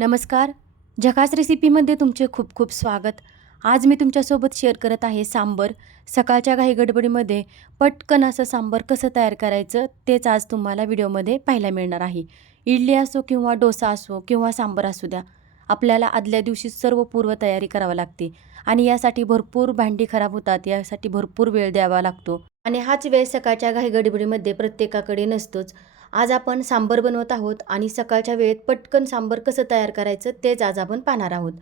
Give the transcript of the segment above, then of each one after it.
नमस्कार. झकास रेसिपीमध्ये तुमचे खूप खूप स्वागत. आज मी तुमच्यासोबत शेअर करत आहे सांबर. सकाळच्या घाई गडबडीमध्ये पटकन असं सांबर कसं तयार करायचं तेच आज तुम्हाला व्हिडिओमध्ये पाहायला मिळणार आहे. इडली असो किंवा डोसा असो किंवा सांबर असू द्या आपल्याला आदल्या दिवशी सर्व पूर्व तयारी करावी लागते आणि यासाठी भरपूर भांडी खराब होतात यासाठी भरपूर वेळ द्यावा लागतो. आणि हाच वेळ सकाळच्या घाई गडबडीमध्ये प्रत्येकाकडे नसतोच. आज आपण सांबर बनवत आहोत आणि सकाळच्या वेळेत पटकन सांबर कसं तयार करायचं तेच आज आपण पाहणार आहोत.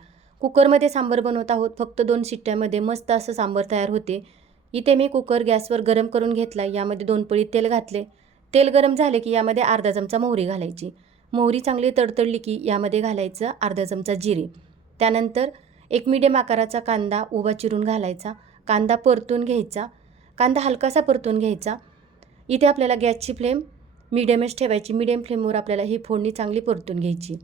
कुकरमध्ये सांबर बनवत आहोत फक्त दोन शिट्ट्यामध्ये मस्त असं सांबर तयार होते. इथे मी कुकर गॅसवर गरम करून घेतला यामध्ये दोन पळी तेल घातले. तेल गरम झाले की यामध्ये अर्धा चमचा मोहरी घालायची. मोहरी चांगली तडतडली की यामध्ये घालायचं अर्धा चमचा जिरे. त्यानंतर एक मिडियम आकाराचा कांदा उभा चिरून घालायचा. कांदा परतून घ्यायचा. कांदा हलकासा परतून घ्यायचा. इथे आपल्याला गॅसची फ्लेम मीडियमच ठेवायची. मिडियम फ्लेमवर आपल्याला ही फोडणी चांगली परतून घ्यायची.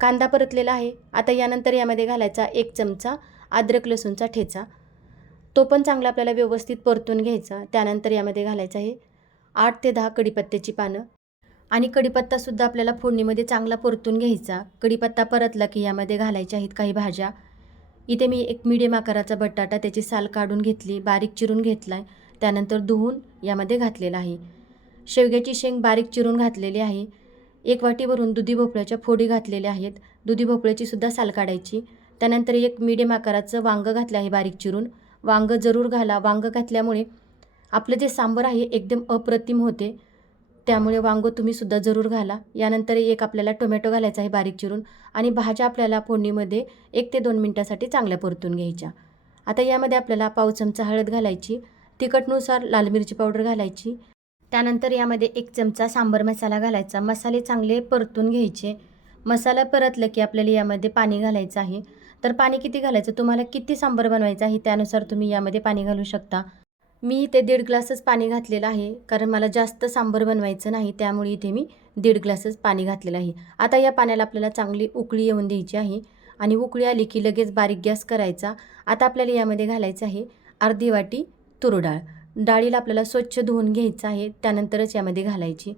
कांदा परतलेला आहे. आता यानंतर यामध्ये घालायचा एक चमचा अद्रक लसूणचा ठेचा. तो पण चांगला आपल्याला व्यवस्थित परतून घ्यायचा. त्यानंतर यामध्ये घालायचं आहे आठ ते दहा कडीपत्त्याची पानं. आणि कढीपत्तासुद्धा आपल्याला फोडणीमध्ये चांगला परतून घ्यायचा. कडीपत्ता परतला की यामध्ये घालायच्या आहेत काही भाज्या. इथे मी एक मिडियम आकाराचा बटाटा त्याची साल काढून घेतली बारीक चिरून घेतला आहे त्यानंतर धुवून यामध्ये घातलेला आहे. शेवग्याची शेंग बारीक चिरून घातलेली आहे. एक वाटीवरून दुधी भोपळ्याच्या फोडी घातलेल्या आहेत. दुधी भोपळ्याची सुद्धा साल काढायची. त्यानंतर एक मिडियम आकाराचं वांगं घातलं आहे बारीक चिरून. वांगं जरूर घाला. वांगं घातल्यामुळे आपलं जे सांबर आहे एकदम अप्रतिम होते. त्यामुळे वांगं तुम्ही सुद्धा जरूर घाला. यानंतर एक आपल्याला टोमॅटो घालायचा आहे बारीक चिरून आणि भाज्या आपल्याला फोडणीमध्ये एक ते दोन मिनटासाठी चांगल्या परतून घ्यायच्या. आता यामध्ये आपल्याला पाव चमचा हळद घालायची. तिखटनुसार लाल मिरची पावडर घालायची. त्यानंतर यामध्ये एक चमचा सांबर मसाला घालायचा. मसाले चांगले परतून घ्यायचे. मसाला परतलं की आपल्याला यामध्ये पाणी घालायचं आहे. तर पाणी किती घालायचं? तुम्हाला किती सांबर बनवायचं आहे त्यानुसार तुम्ही यामध्ये पाणी घालू शकता. मी इथे दीड ग्लासच पाणी घातलेलं आहे. कारण मला जास्त सांबर बनवायचं नाही त्यामुळे इथे मी दीड ग्लासच पाणी घातलेलं आहे. आता या पाण्याला आपल्याला चांगली उकळी येऊन द्यायची आहे. आणि उकळी आली की लगेच बारीक गॅस करायचा. आता आपल्याला यामध्ये घालायचं आहे अर्धी वाटी तुरडाळ. डाळीला आपल्याला स्वच्छ धुवून घ्यायचं आहे त्यानंतरच यामध्ये घालायची.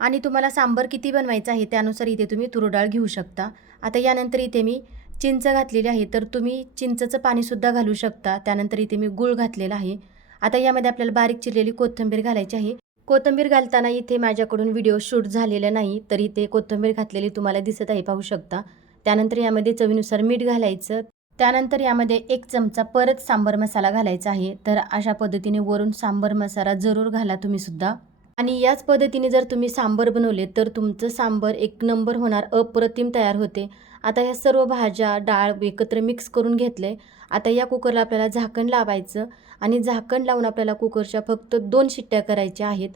आणि तुम्हाला सांबर किती बनवायचं आहे त्यानुसार इथे तुम्ही तुरडाळ घेऊ शकता. आता यानंतर इथे मी चिंच घातलेली आहे तर तुम्ही चिंचचं पाणीसुद्धा घालू शकता. त्यानंतर इथे मी गूळ घातलेला आहे. आता यामध्ये आपल्याला बारीक चिरलेली कोथिंबीर घालायची आहे. कोथिंबीर घालताना इथे माझ्याकडून व्हिडिओ शूट झालेला नाही तर इथे कोथिंबीर घातलेली तुम्हाला दिसत आहे पाहू शकता. त्यानंतर यामध्ये चवीनुसार मीठ घालायचं. त्यानंतर यामध्ये एक चमचा परत सांबर मसाला घालायचा आहे. तर अशा पद्धतीने वरून सांबर मसाला जरूर घाला तुम्ही सुद्धा. आणि याच पद्धतीने जर तुम्ही सांबर बनवले तर तुमचं सांबर एक नंबर होणार अप्रतिम तयार होते. आता या सर्व भाज्या डाळ एकत्र मिक्स करून घेतले आता या कुकरला आपल्याला झाकण लावायचं आणि झाकण लावून आपल्याला कुकरच्या फक्त दोन शिट्ट्या करायच्या आहेत.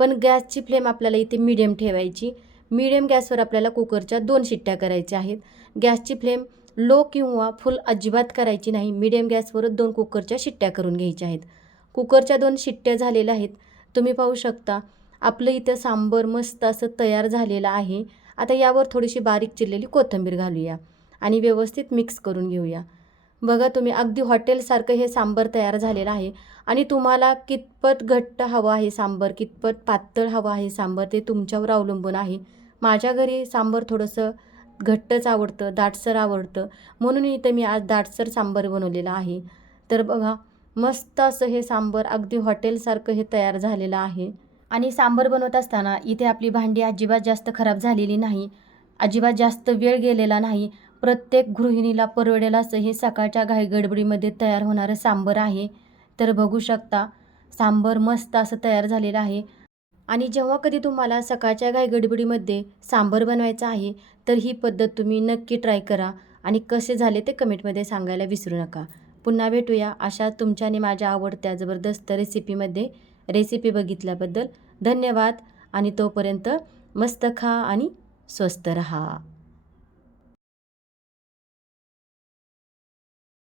पण गॅसची फ्लेम आपल्याला इथे मिडियम ठेवायची. मिडियम गॅसवर आपल्याला कुकरच्या दोन शिट्ट्या करायच्या आहेत. गॅसची फ्लेम लो किंवा फुल अजिबात करायची नाही. मिडियम गॅसवरच दोन कुकरच्या शिट्ट्या करून घ्यायच्या आहेत. कुकरच्या दोन शिट्ट्या झालेल्या आहेत. तुम्ही पाहू शकता आपलं इथं सांबर मस्त असं तयार झालेलं आहे. आता यावर थोडीशी बारीक चिरलेली कोथिंबीर घालूया आणि व्यवस्थित मिक्स करून घेऊया. बघा तुम्ही अगदी हॉटेलसारखं हे सांबर तयार झालेलं आहे आणि तुम्हाला कितपत घट्ट हवं आहे सांबर कितपत पातळ हवं आहे सांबर ते तुमच्यावर अवलंबून आहे. माझ्या घरी सांबर थोडंसं घट्टच आवडतं दाटसर आवडतं. म्हणून इथं मी आज दाटसर सांबर बनवलेलं आहे. तर बघा मस्त असं हे सांबर अगदी हॉटेलसारखं हे तयार झालेलं आहे. आणि सांबर बनवत असताना इथे आपली भांडी अजिबात जास्त खराब झालेली नाही. अजिबात जास्त वेळ गेलेला नाही. प्रत्येक गृहिणीला परवडेल असं हे सकाळच्या घाई गडबडीमध्ये तयार होणारं सांबर आहे. तर बघू शकता सांबर मस्त असं तयार झालेलं आहे. आणि जेव्हा कधी तुम्हाला सकाळच्या घाई गडबडीमध्ये सांबर बनवायचं आहे तर ही पद्धत तुम्ही नक्की ट्राय करा आणि कसे झाले ते कमेंटमध्ये सांगायला विसरू नका. पुन्हा भेटूया अशा तुमच्या आणि माझ्या आवडत्या जबरदस्त रेसिपीमध्ये रेसिपी बघितल्याबद्दल धन्यवाद आणि तोपर्यंत मस्त खा आणि स्वस्त रहा.